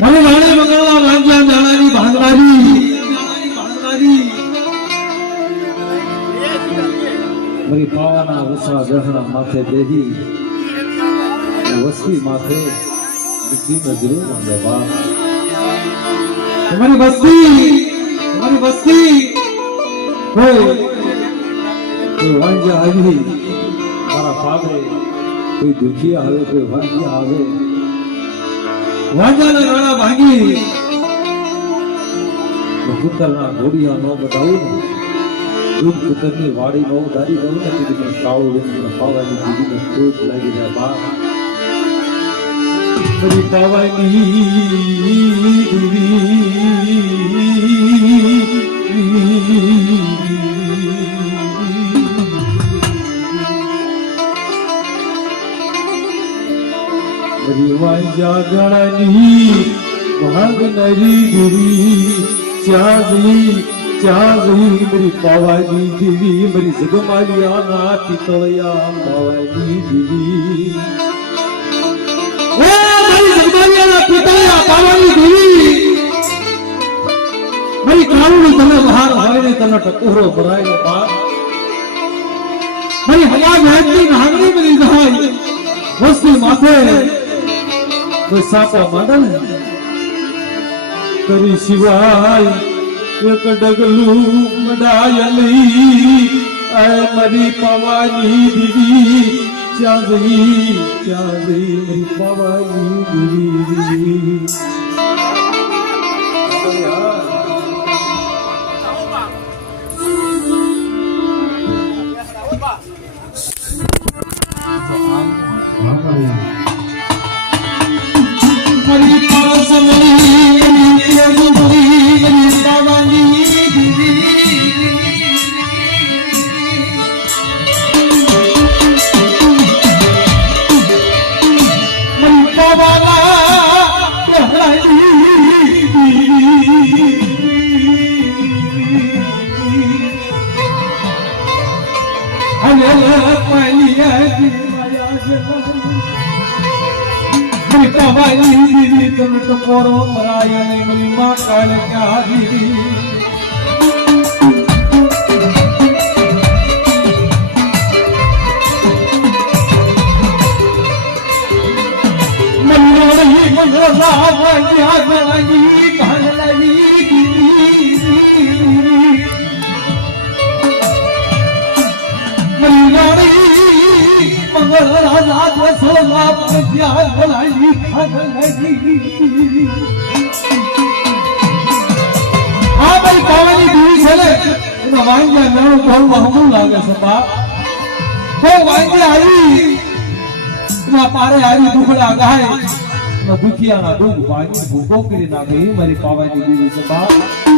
મને રાણી મંગળવા માંગ્યા નાણાની ભાંગવારી મારી પાવાના ઉષા ગહણા માથે દેહી વસ્તી માથે મીઠી નજરે માંગે બાપ. તમારી વસ્તી તમારી વસ્તી. કોઈ કોઈ વાંજા આવી. મારા પાદરે કોઈ દુખિયા આવે, કોઈ વાંજિયા આવે. વાંજાના નાણા ભાંગી. ભૂતલના ઘોડિયા નો બતાવું દૂધ પુત્રની વાડી નો ઉધારી દઉં ને. કીધું કાળું લઈને પાવાની દીદીને ખૂબ લાગી જાય બા. મારી પાવાની ગણાની ભાગ નરી ગીરી ચાગલી મારી પાવાની દેવી મારી પાવાની દેવી મારી જગમાલિયા ના પિતળિયા પાવાની દેવી મારી કાળુની તને બહાર હોય ને તને ટકોરો ભરાય ને બાપ મારી હવા ભેટની નાગરી બની જાય વસ્તી માથે કોઈ સાપા માંડે ને? કરી સિવાય એક ડગલું મડાયલી આય મરી પવાની દીદી ત્યાં ગઈ પવાની દીદી દીદી તમે ટકોરો મરાય અને મારી કાળ મંગળરા સોલા આ ભાઈ પાવાની દીવી છે ને એના વાંગ્યા બોલવા હમું લાગે છે બાપ બહુ વાંગ્યા આવી એના પારે આવી દુખડા ગાય દુખિયાના દુઃખ ભાંગી ભૂખો કરી નાખે મારી પાવાની દીવી છે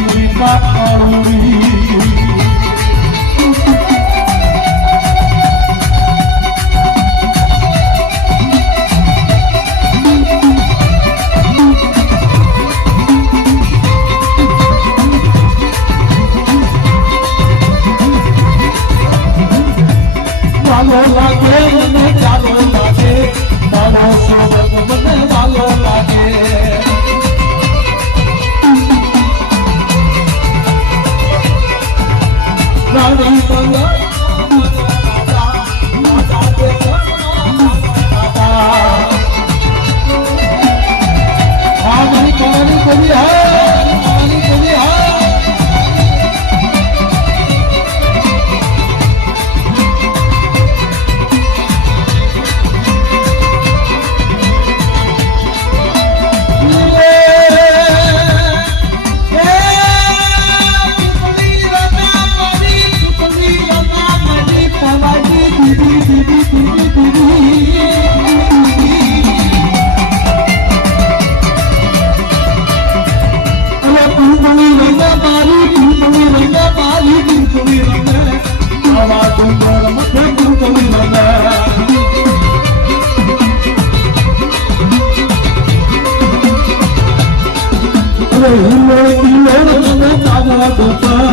અરે હિલો હિલો મને પાવવા દોતા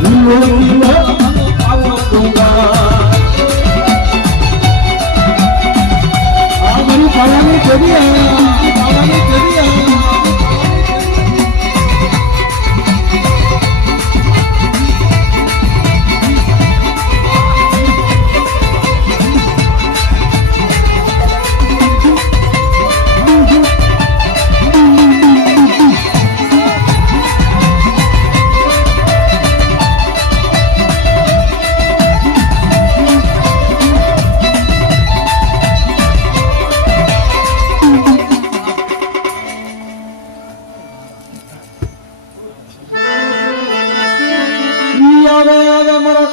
હિલો હિલો મને પાવવા દોતા આ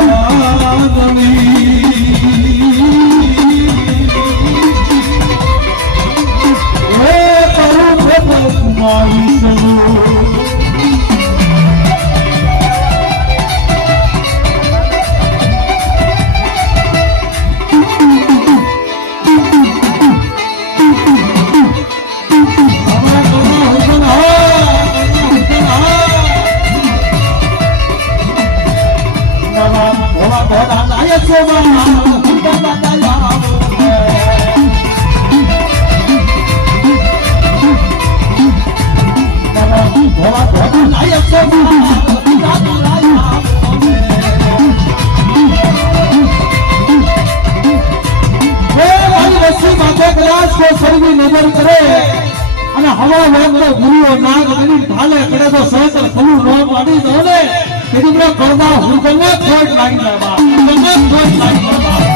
નહીં તો કદાચ કોઈ સર્વી નજર કરે અને હવા વેગનો ગુરુઓ નાગ બની ઢાલે તો સહસ્ત્ર ફલું નો કીધું તમને ખોટ લાગી બાપ તમને ખોટ લાગી જાય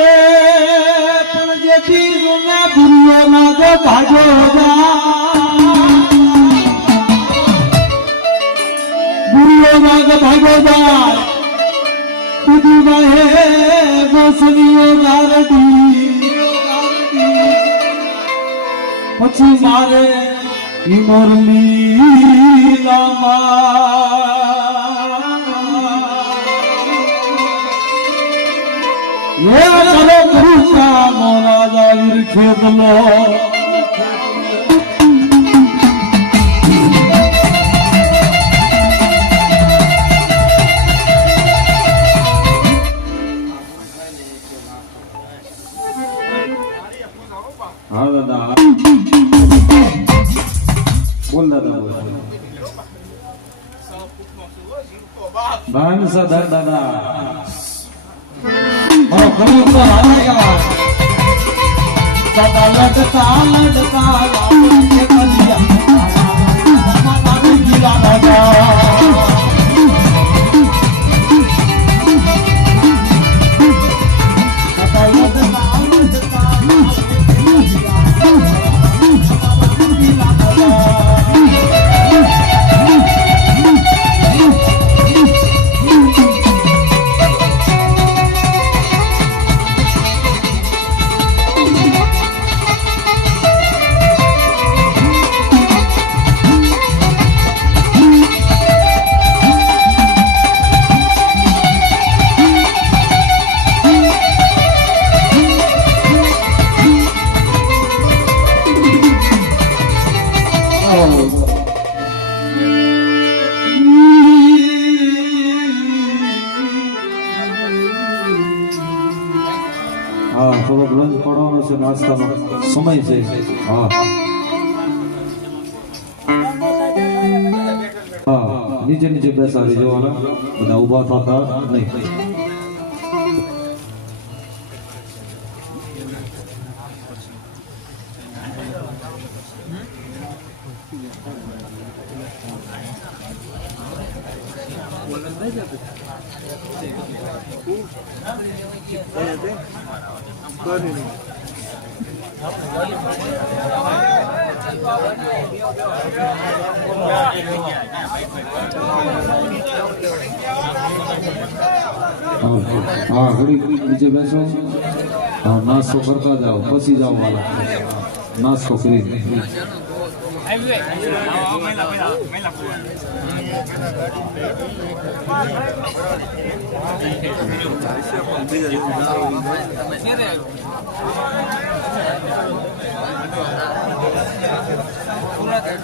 એ પણ જેથી જૂના ગુરુઓના તો ભાગો ગુરુઓના તો ભાગો કુદીમાં હે ગોસલીઓ ગારડી પછી મારે ઈ મોરલી એ કૃષ્ણ મોરાજા વીર ખેતલો હા દાદા. બોલ દાદા બોલ. ભાન સદા દાદા. લડતા લડતા ગીલા લગા નાસ્તાનો સમય છે હા નીચે નીચે બેસાડી જવાના બધા ઊભા થતા નહીં હા હા ઘડી નીચે બેસો. હા નાસ્તો કરતા જાઓ પછી જાઓ મારા નાસ્તો Ayúdame. Mela, mela, mela, Cierre algo. Cúrate.